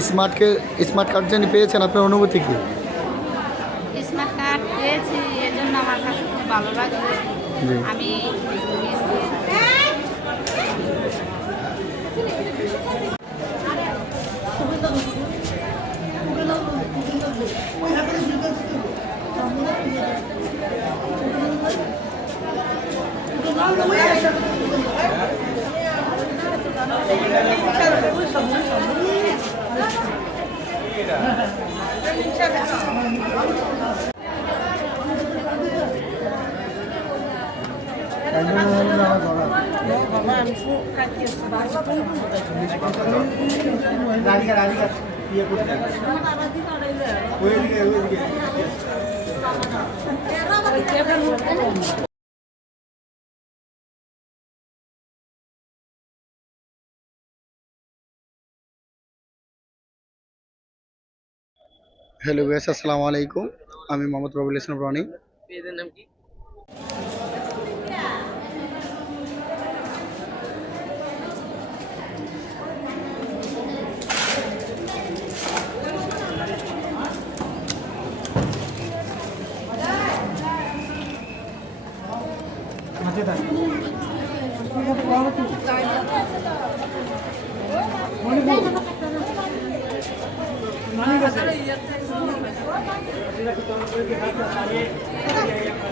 স্মার্টকে smart card যিনি পেয়েছেন আপনার অনুভূতি কী? স্মার্ট কার্ড পেয়েছি এর জন্য আমার কাছে খুব ভালো লাগছে জি। আমি হ্যালো বেস আসসালামু আলাইকুম। আমি মোহাম্মদ রবিউল ইসলাম রনি। নাম কি? মানে よかったね。